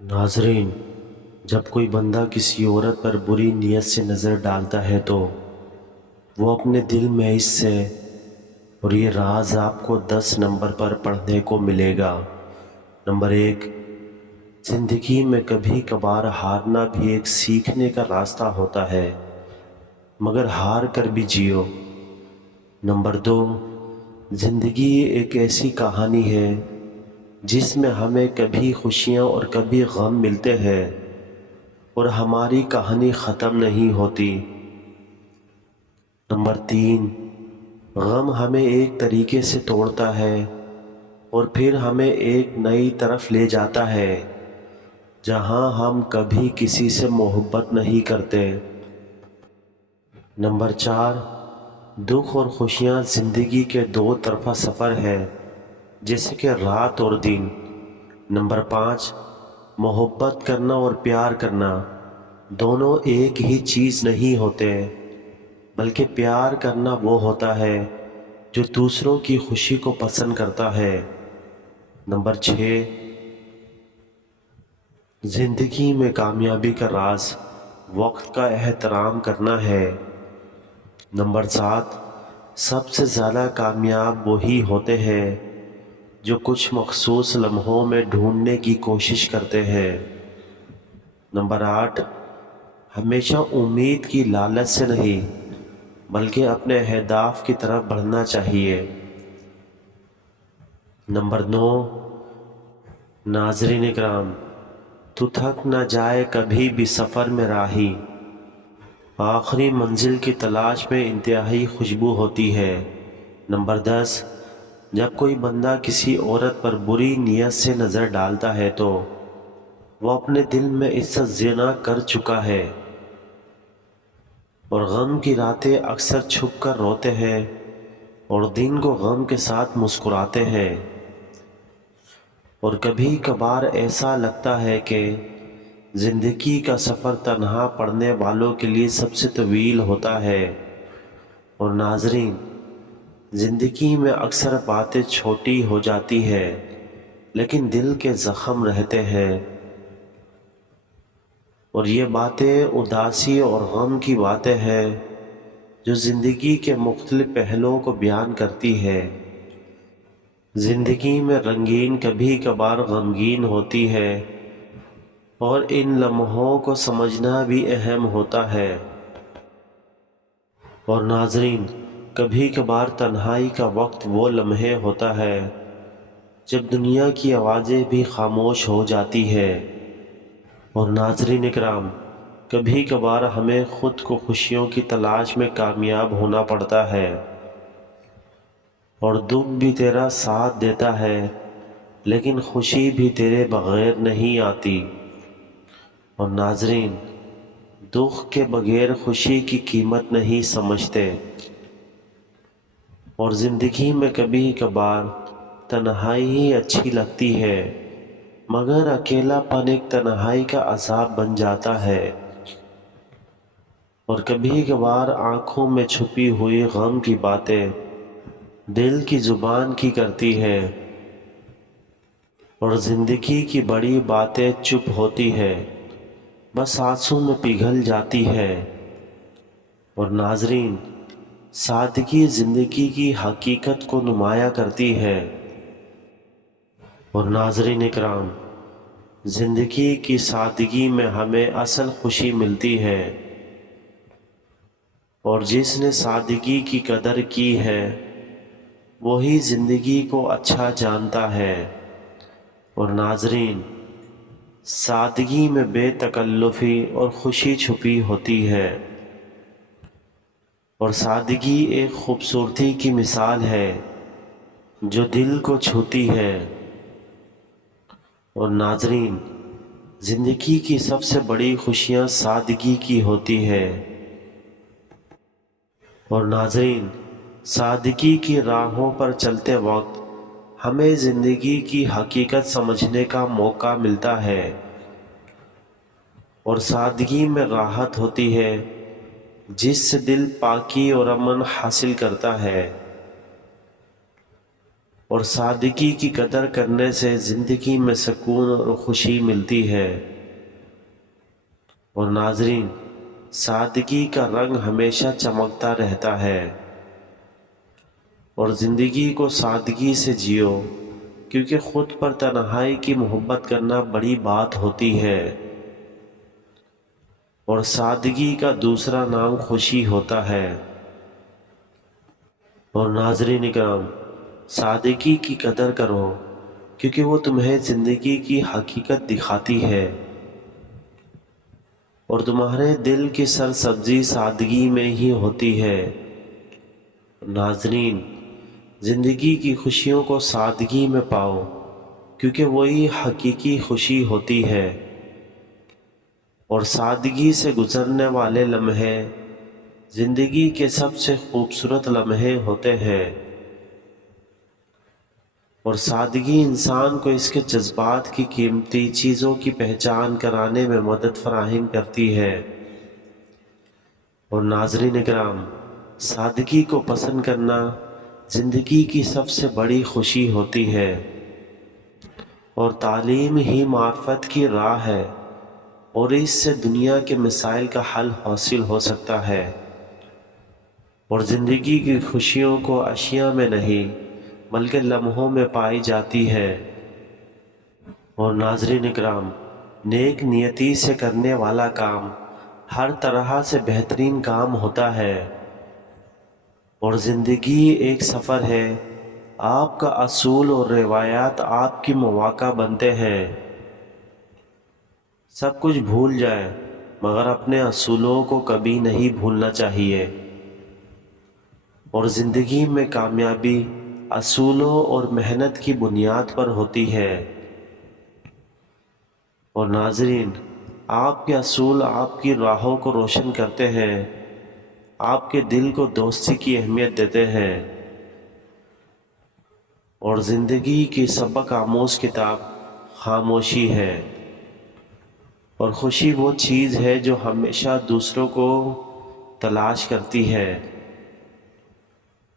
ناظرین، جب کوئی بندہ کسی عورت پر بری نیت سے نظر ڈالتا ہے تو وہ اپنے دل میں اس سے، اور یہ راز آپ کو 10 نمبر پر پڑھنے کو ملے گا۔ نمبر 1، زندگی میں کبھی کبھار ہارنا بھی ایک سیکھنے کا راستہ ہوتا ہے، مگر ہار کر بھی جیو۔ نمبر 2، زندگی ایک ایسی کہانی ہے جس میں ہمیں کبھی خوشیاں اور کبھی غم ملتے ہیں، اور ہماری کہانی ختم نہیں ہوتی۔ نمبر 3، غم ہمیں ایک طریقے سے توڑتا ہے اور پھر ہمیں ایک نئی طرف لے جاتا ہے جہاں ہم کبھی کسی سے محبت نہیں کرتے۔ نمبر 4، دکھ اور خوشیاں زندگی کے دو طرفہ سفر ہے، جیسے کہ رات اور دن۔ نمبر 5، محبت کرنا اور پیار کرنا دونوں ایک ہی چیز نہیں ہوتے، بلکہ پیار کرنا وہ ہوتا ہے جو دوسروں کی خوشی کو پسند کرتا ہے۔ نمبر 6، زندگی میں کامیابی کا راز وقت کا احترام کرنا ہے۔ نمبر 7، سب سے زیادہ کامیاب وہی ہوتے ہیں جو کچھ مخصوص لمحوں میں ڈھونڈنے کی کوشش کرتے ہیں۔ نمبر 8، ہمیشہ امید کی لالچ سے نہیں بلکہ اپنے اہداف کی طرف بڑھنا چاہیے۔ نمبر 9، ناظرین اکرام، تو تھک نہ جائے کبھی بھی سفر میں راہی، آخری منزل کی تلاش میں انتہائی خوشبو ہوتی ہے۔ نمبر 10، جب کوئی بندہ کسی عورت پر بری نیت سے نظر ڈالتا ہے تو وہ اپنے دل میں اس سے زنا کر چکا ہے، اور غم کی راتیں اکثر چھپ کر روتے ہیں اور دن کو غم کے ساتھ مسکراتے ہیں۔ اور کبھی کبھار ایسا لگتا ہے کہ زندگی کا سفر تنہا پڑنے والوں کے لیے سب سے طویل ہوتا ہے۔ اور ناظرین، زندگی میں اکثر باتیں چھوٹی ہو جاتی ہے لیکن دل کے زخم رہتے ہیں، اور یہ باتیں اداسی اور غم کی باتیں ہیں جو زندگی کے مختلف پہلوؤں کو بیان کرتی ہے۔ زندگی میں رنگین کبھی کبھار غمگین ہوتی ہے، اور ان لمحوں کو سمجھنا بھی اہم ہوتا ہے۔ اور ناظرین، کبھی کبھار تنہائی کا وقت وہ لمحے ہوتا ہے جب دنیا کی آوازیں بھی خاموش ہو جاتی ہے۔ اور ناظرین اکرام، کبھی کبھار ہمیں خود کو خوشیوں کی تلاش میں کامیاب ہونا پڑتا ہے، اور دکھ بھی تیرا ساتھ دیتا ہے لیکن خوشی بھی تیرے بغیر نہیں آتی۔ اور ناظرین، دکھ کے بغیر خوشی کی قیمت نہیں سمجھتے، اور زندگی میں کبھی کبھار تنہائی ہی اچھی لگتی ہے، مگر اکیلا پن ایک تنہائی کا عذاب بن جاتا ہے۔ اور کبھی کبھار آنکھوں میں چھپی ہوئی غم کی باتیں دل کی زبان کی کرتی ہے، اور زندگی کی بڑی باتیں چپ ہوتی ہے، بس آنسوں میں پگھل جاتی ہے۔ اور ناظرین، سادگی زندگی کی حقیقت کو نمایاں کرتی ہے۔ اور ناظرین اکرام، زندگی کی سادگی میں ہمیں اصل خوشی ملتی ہے، اور جس نے سادگی کی قدر کی ہے وہی زندگی کو اچھا جانتا ہے۔ اور ناظرین، سادگی میں بے تکلفی اور خوشی چھپی ہوتی ہے، اور سادگی ایک خوبصورتی کی مثال ہے جو دل کو چھوتی ہے۔ اور ناظرین، زندگی کی سب سے بڑی خوشیاں سادگی کی ہوتی ہے۔ اور ناظرین، سادگی کی راہوں پر چلتے وقت ہمیں زندگی کی حقیقت سمجھنے کا موقع ملتا ہے، اور سادگی میں راحت ہوتی ہے جس سے دل پاکی اور امن حاصل کرتا ہے۔ اور سادگی کی قدر کرنے سے زندگی میں سکون اور خوشی ملتی ہے۔ اور ناظرین، سادگی کا رنگ ہمیشہ چمکتا رہتا ہے، اور زندگی کو سادگی سے جیو، کیونکہ خود پر تنہائی کی محبت کرنا بڑی بات ہوتی ہے، اور سادگی کا دوسرا نام خوشی ہوتا ہے۔ اور ناظرین اکرام، سادگی کی قدر کرو، کیونکہ وہ تمہیں زندگی کی حقیقت دکھاتی ہے، اور تمہارے دل کی سرسبزی سادگی میں ہی ہوتی ہے۔ ناظرین، زندگی کی خوشیوں کو سادگی میں پاؤ، کیونکہ وہی حقیقی خوشی ہوتی ہے، اور سادگی سے گزرنے والے لمحے زندگی کے سب سے خوبصورت لمحے ہوتے ہیں، اور سادگی انسان کو اس کے جذبات کی قیمتی چیزوں کی پہچان کرانے میں مدد فراہم کرتی ہے۔ اور ناظرین اکرام، سادگی کو پسند کرنا زندگی کی سب سے بڑی خوشی ہوتی ہے، اور تعلیم ہی معرفت کی راہ ہے، اور اس سے دنیا کے مسائل کا حل حاصل ہو سکتا ہے، اور زندگی کی خوشیوں کو اشیاء میں نہیں بلکہ لمحوں میں پائی جاتی ہے۔ اور ناظرین اکرام، نیک نیتی سے کرنے والا کام ہر طرح سے بہترین کام ہوتا ہے، اور زندگی ایک سفر ہے، آپ کا اصول اور روایات آپ کی مواقع بنتے ہیں۔ سب کچھ بھول جائے مگر اپنے اصولوں کو کبھی نہیں بھولنا چاہیے، اور زندگی میں کامیابی اصولوں اور محنت کی بنیاد پر ہوتی ہے۔ اور ناظرین، آپ کے اصول آپ کی راہوں کو روشن کرتے ہیں، آپ کے دل کو دوستی کی اہمیت دیتے ہیں، اور زندگی کی سبق آموز کتاب خاموشی ہے، اور خوشی وہ چیز ہے جو ہمیشہ دوسروں کو تلاش کرتی ہے،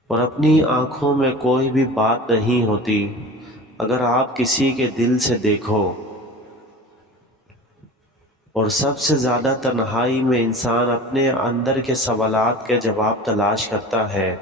اور اپنی آنکھوں میں کوئی بھی بات نہیں ہوتی اگر آپ کسی کے دل سے دیکھو، اور سب سے زیادہ تنہائی میں انسان اپنے اندر کے سوالات کے جواب تلاش کرتا ہے۔